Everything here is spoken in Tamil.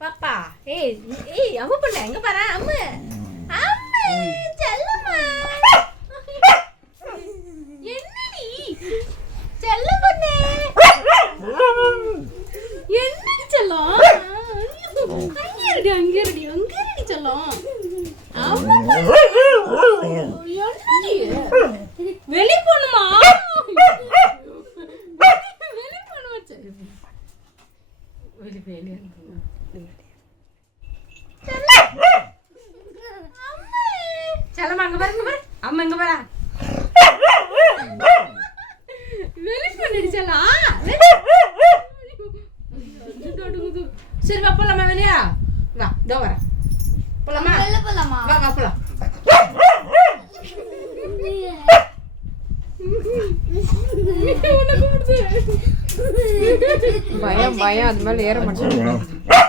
பாப்பா ஏய் அவ பண்ண எங்க பாரு அம்மா அம்மா செல்லம்மா என்னடி செல்ல பொண்ணே என்னடி செல்லம் அங்க இருடி செல்லம் அம்மா என்னடி வெளிய போணுமா வெளிய போணுமா வெளிய செல்லம் அங்க பாரு அம்மா இங்க பாரு வெளிய பண்ணிடு செல்லம் சரி வா போலாமா வெளியா வா இதோ வர போலாமா வெளில போலாமா வா வா போலாம் பயம் அது மேல ஏற மாட்டேன்